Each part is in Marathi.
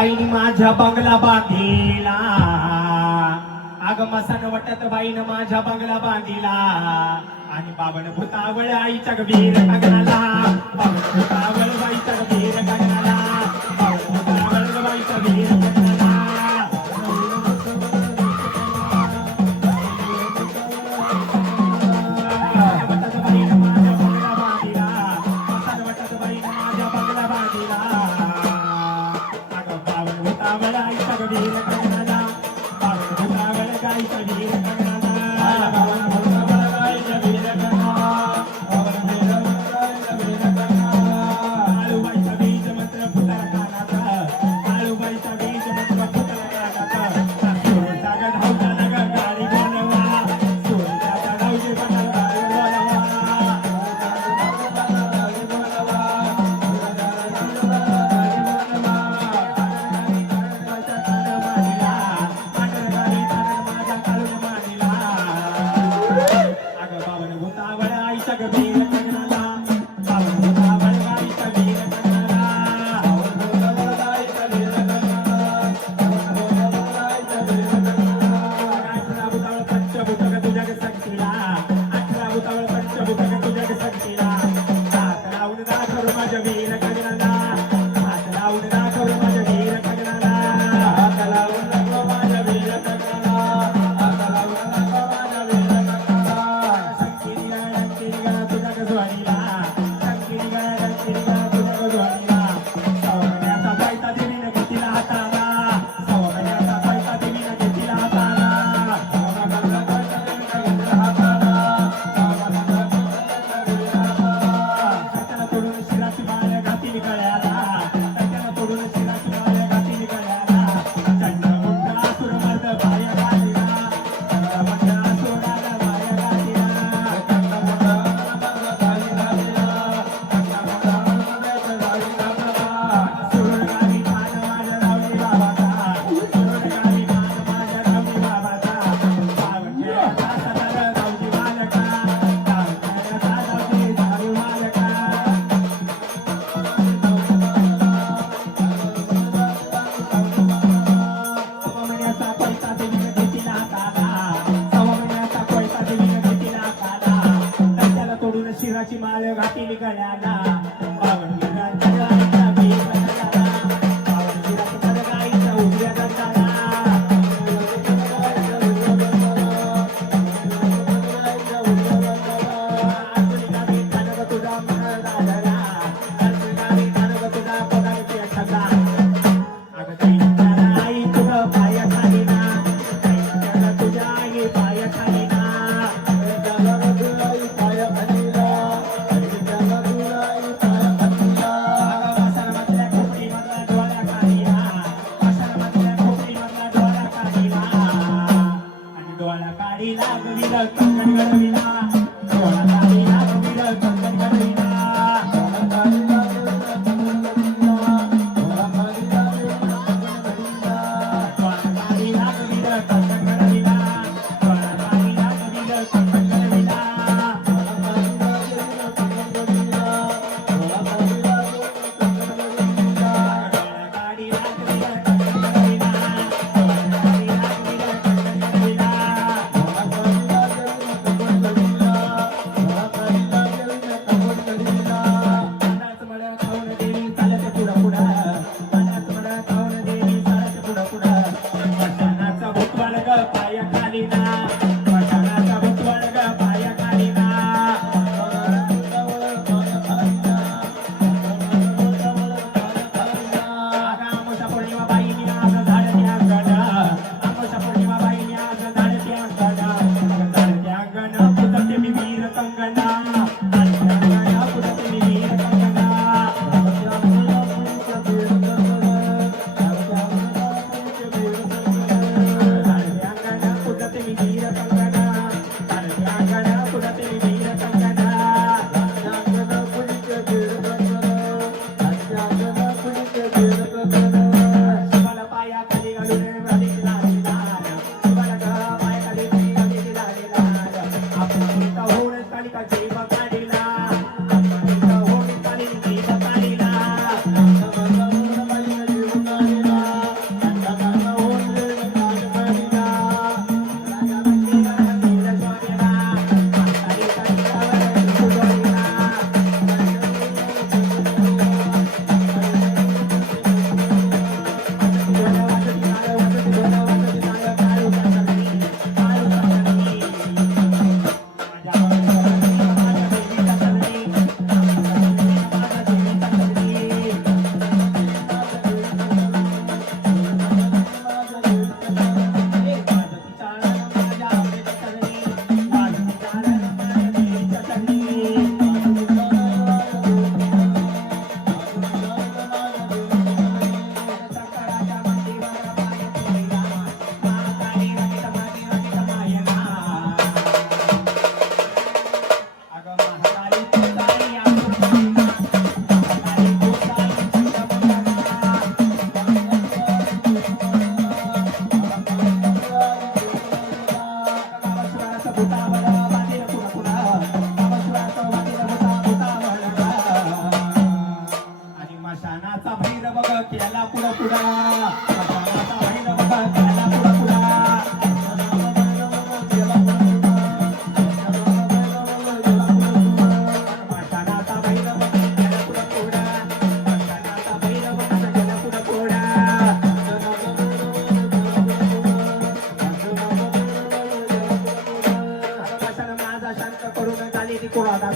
बाईन माझा बंगला बांधिला. अग मसन वाटत बाईन माझा बंगला बांधिला. आणि बाबन भूतावळ आईच्या गीर कंगनाला बाबन भूतावळ बाईच्या गीर कंगनाला i'm 弟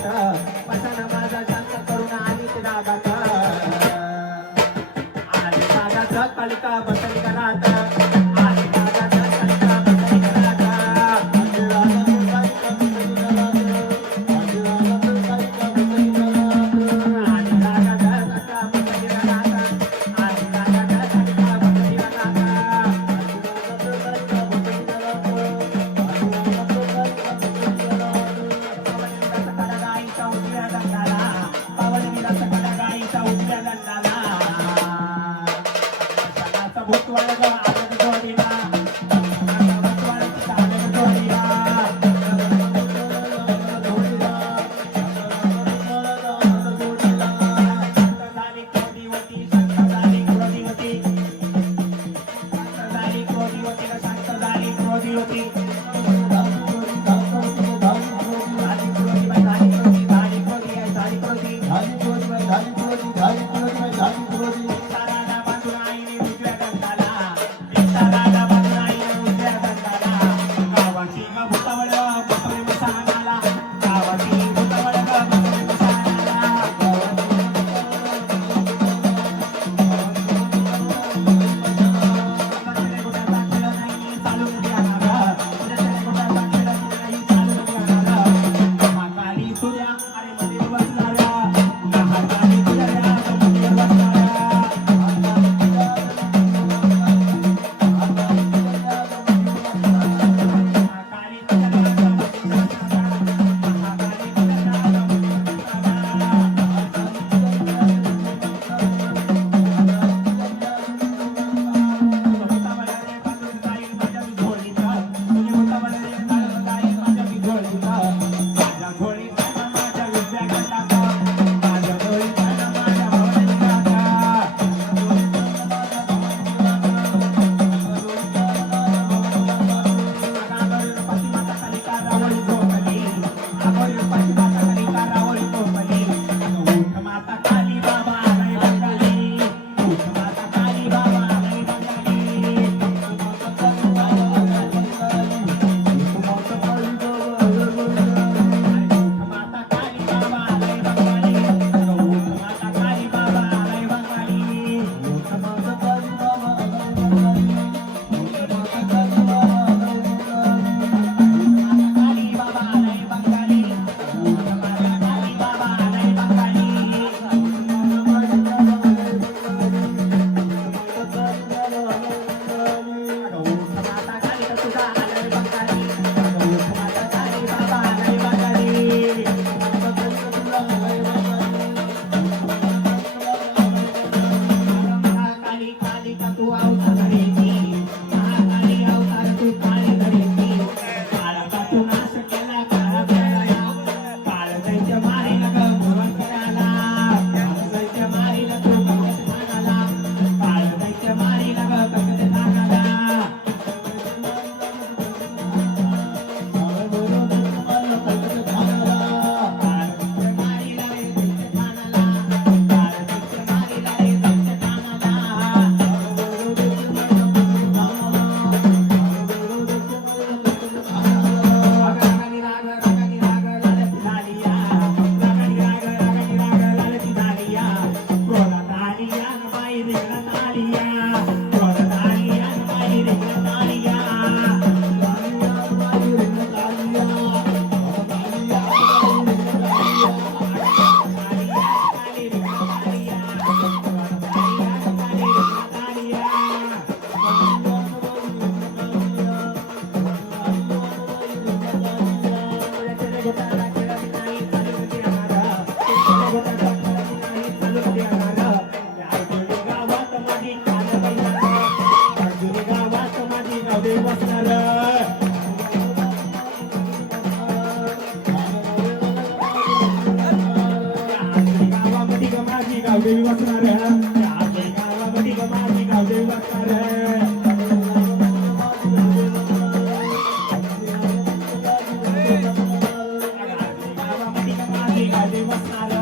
पसाना माझा शांत करून आली दादाचा आली दादाचा कलका बस vai demonstrar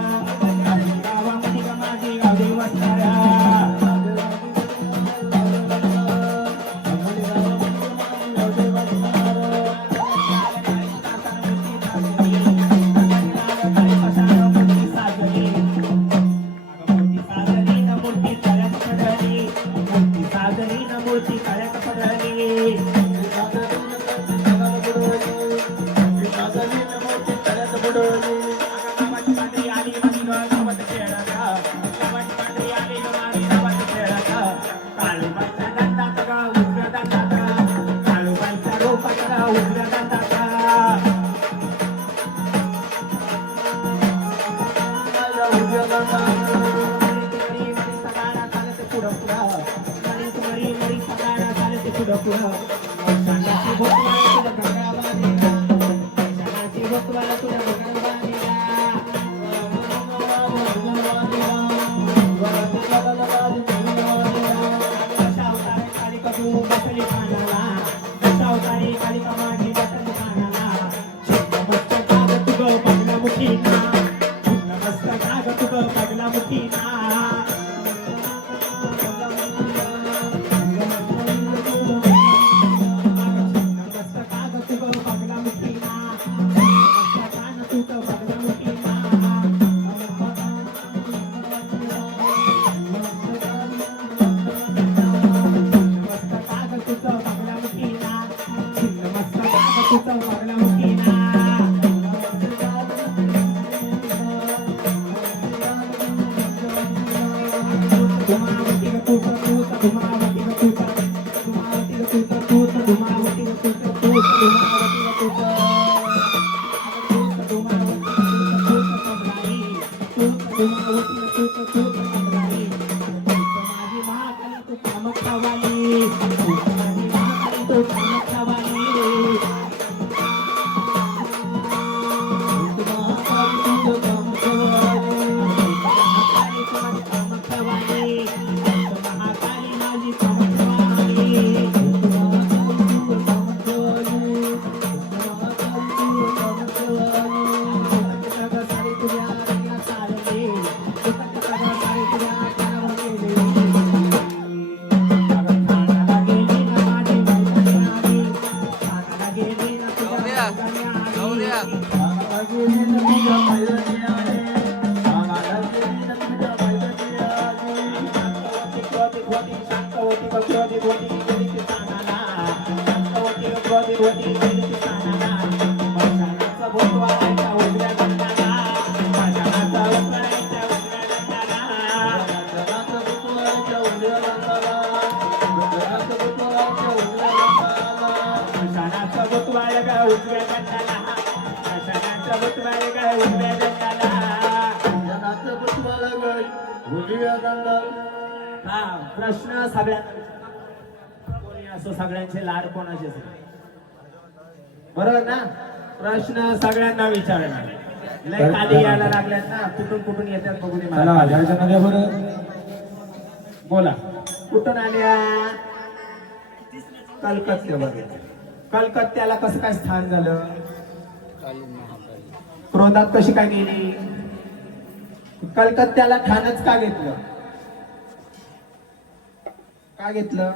उजव्या प्रश्न सगळ्यांना कोणी असो सगळ्यांचे लाड कोणाचे बरोबर ना? प्रश्न सगळ्यांना विचारणार. लय खाली यायला लागल्यात ना? कुठून कुठून येतात बघून बोला. कुठून आल्या कलकत्त्यावर कलकत्त्याला कसं काय स्थान झालं? क्रोधात कशी काय गेली? कलकत्त्याला ठाणच का घेतलं? का घेतलं?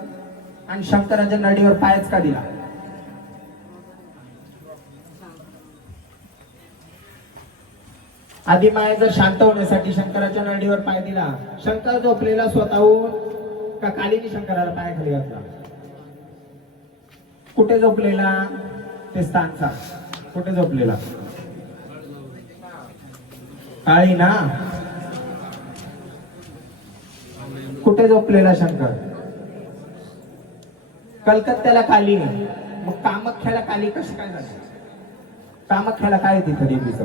आणि शंकराच्या नडीवर पायच का दिला? आधी माया जर शांत होण्यासाठी शंकराच्या नडीवर पाय दिला शंकर झोपलेला स्वतःहून का कालीनी शंकराला पायाखाली घातला? कुठे झोपलेला? ते स्थानचा कुठे झोपलेला? काळी ना? कुठे झोपलेला शंकर? कलकत्त्याला काली मग कामाख्याला काली कशी काय झाली? कामाख्याला काय तिथं देवीचं?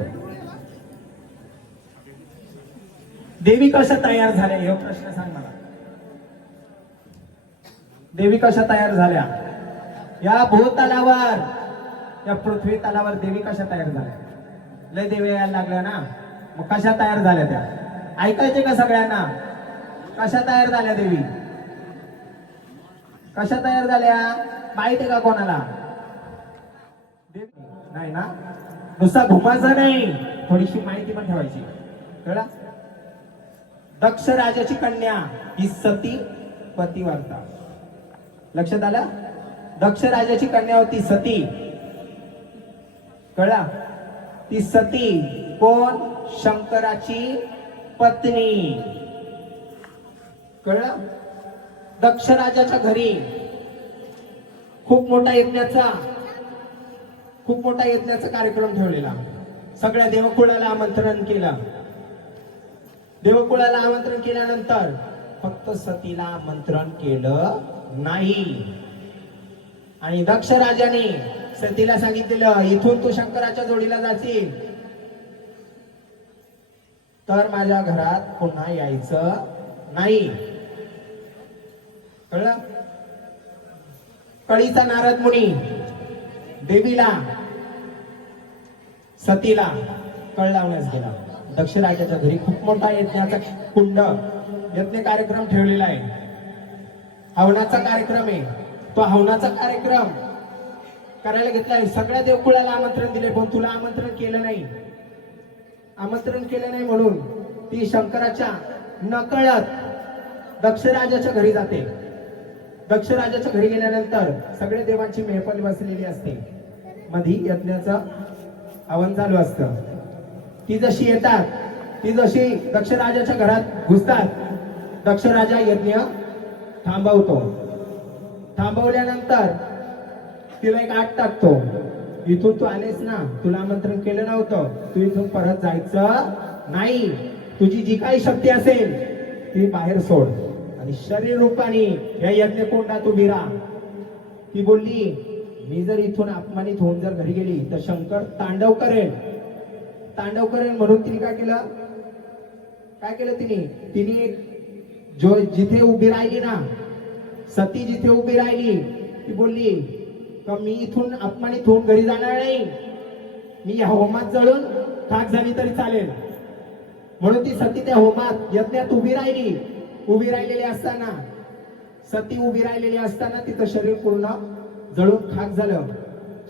देवी कशा तयार झाल्या? हे प्रश्न सांग मला. देवी कशा तयार झाल्या? या भूतलावर या पृथ्वी तलावर देवी कशा तयार झाल्या? लय देवी यायला लागल्या ना? मग कशा तयार झाल्या त्या? ऐकायचे का सगळ्यांना? कशा तयार झाल्या देवी? कशा तयार झाल्या? माहीत आहे का कोणाला? नाही ना? नुसता घुमायचं नाही. थोडीशी माहिती पण ठेवायची. कळा दक्ष राजाची कन्या ही सती पतिवार्ता लक्षात आलं? दक्ष राजाची कन्या होती सती. कळला? ती सती कोण? शंकराची पत्नी. कळलं? दक्ष राजाच्या घरी. खूप मोठा यज्ञाचा खूप मोठा यज्ञाचा कार्यक्रम ठेवलेला. सगळ्या देवकुळाला आमंत्रण केलं. देवकुळाला आमंत्रण केल्यानंतर फक्त सतीला आमंत्रण केलं नाही. आणि दक्ष राजाने सतीला सांगितलेलं इथून तू शंकराच्या जोडीला जाशील. तर माझ्या घरात पुन्हा यायचं नाही. कळलं? कळीचा नारद मुनी देवीला सतीला कळ लावण्यास गेला. दक्ष राजाच्या घरी खूप मोठा यज्ञाचा कुंड यज्ञ कार्यक्रम ठेवलेला आहे. हवनाचा कार्यक्रम आहे. तो हवनाचा कार्यक्रम करायला घेतलाय सगळ्या देवकुळाला आमंत्रण दिले पण तुला आमंत्रण केलं नाही. आमंत्रण केलं नाही म्हणून ती शंकराच्या नकळत दक्षराजाच्या घरी जाते. दक्षराजाच्या घरी गेल्यानंतर सगळे देवांची मेहफल बसलेली असते. मधी यज्ञाचं आवन चालू असतं. ती जशी येतात ती जशी दक्षराजाच्या घरात घुसतात दक्षराजा यज्ञ थांबवतो. थांबवल्यानंतर तिला एक आठ टाकतो. इथून तू आलेस ना तुला आमंत्रण केलं नव्हतं. तू इथून परत जायचं नाही. तुझी जी काही शक्ती असेल ती बाहेर सोड. आणि शरीर रूपाने या यज्ञ कोंडात उभी राहा. ती बोलली मी जर इथून अपमानित होऊन जर घरी गेली तर शंकर तांडव करेल. तांडव करेल म्हणून तिने काय केलं? काय केलं तिने? तिने जो जिथे उभी राहिली ना सती जिथे उभी राहिली ती बोलली का मी इथून अपमानित होऊन घरी जाणार नाही? मी या होमात जळून खाक झाली तरी चालेल. म्हणून ती सती त्या होमात यज्ञात उभी राहिली. उभी राहिलेली असताना सती उभी राहिलेली असताना तिचं शरीर पूर्ण जळून खाक झालं.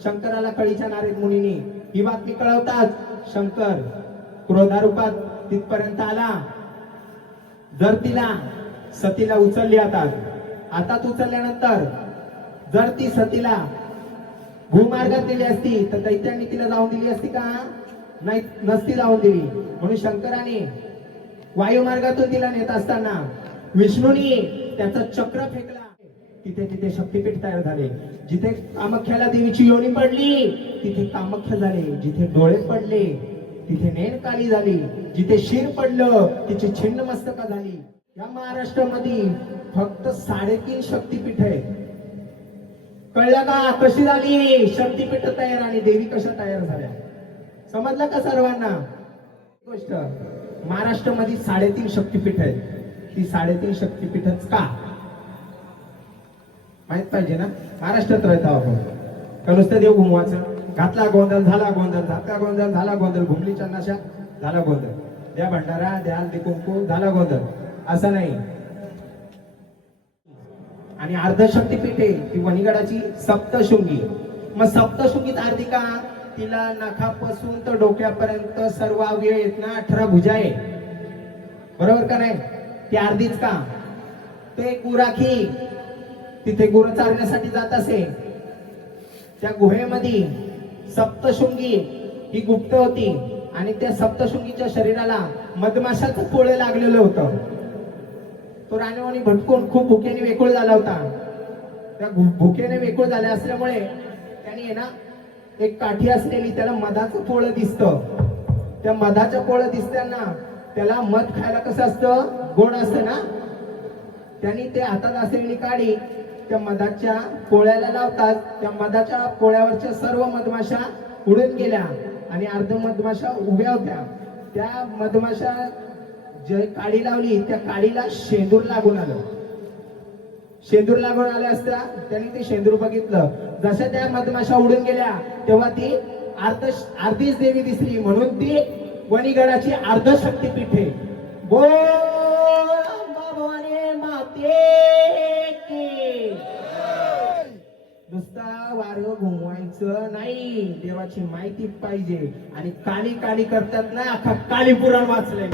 शंकराला कळीच्या नारेद मुनीने ही बातमी कळवताच शंकर क्रोधारूपात तिथपर्यंत आला. जर तिला सतीला उचलली आता आता उचलल्यानंतर जर ती सतीला भूमार्गात दिली असती तर दैत्यांनी तिला जाऊन दिली असती का? नाही नसती जाऊन दिली. म्हणून शंकराने वायुमार्गातून तिला नेत असताना विष्णूनी त्याचा चक्र फेकला. तिथे तिथे शक्तीपीठ तयार झाले. जिथे कामाख्याला देवीची योनी पडली तिथे कामाख्या झाले. जिथे डोळे पडले तिथे नेणकाली झाली. जिथे शिर पडलं तिची छिन्न मस्तका झाली. या महाराष्ट्रामध्ये फक्त साडेतीन शक्तीपीठ आहे कळलं का? कशी झाली? शक्तीपीठ तयार आणि देवी कशा तयार झाल्या? समजलं का सर्वांना? गोष्ट महाराष्ट्रामध्ये साडेतीन शक्तीपीठ आहेत. ती साडेतीन शक्तीपीठच का? माहीत पाहिजे ना? महाराष्ट्रात राहता आपण. का नुसतं देव घुमवायचं. घातला गोंधळ झाला गोंधळ घातला गोंधळ झाला गोंधळ. घुमली चन्नाशा झाला गोंधळ. द्या भंडारा द्या हळदी कुंकू झाला गोंधळ. असं नाही. आणि अर्धशक्तीपीठ आहे ती वणीगडाची सप्तशृंगी. मग सप्तशृंगीत आरती का तिला नखापासून तर डोक्यापर्यंत सर्व अवयव येत ना? अठरा भुजा आहे. बरोबर का नाही? ती अर्धीच का ते गुराखी तिथे गुर चारण्यासाठी जात असे. त्या गुहेमध्ये सप्तशृंगी ही गुप्त होती आणि त्या सप्तशृंगीच्या शरीराला मधमाशाचं पोळे लागलेलं होतं. तो राणेवाणी भटकून खूप भुकेने वेकुळ झाला होता. त्या भुकेने वेकुळ झाल्या असल्यामुळे त्याने आहे ना एक काठी असलेली त्याला मधाचं पोळं दिसतं. त्या मधाच्या पोळं दिसताना त्याला मध खायला कसं असतं? गोड असतं ना? त्यांनी ते हातात असलेली काडी त्या मधाच्या पोळ्याला लावतात. त्या मधाच्या पोळ्यावरच्या सर्व मधमाशा उडून गेल्या आणि अर्ध मधमाशा उभ्या होत्या. त्या मधमाशा जे काडी लावली त्या काडीला शेंदूर लागून आलं. शेंदूर लागून आल्या असत्या त्यांनी ते शेंदूर बघितलं. जशा त्या मधमाशा उडून गेल्या तेव्हा ती अर्ध अर्धीच देवी दिसली. म्हणून ती वणीगडाची अर्ध शक्तीपीठ बोल. भवानी माते की. नुसता वार घुमवायचं नाही. देवाची माहिती पाहिजे. आणि काली काली करतात ना अख्खा काली पुराण वाचलंय.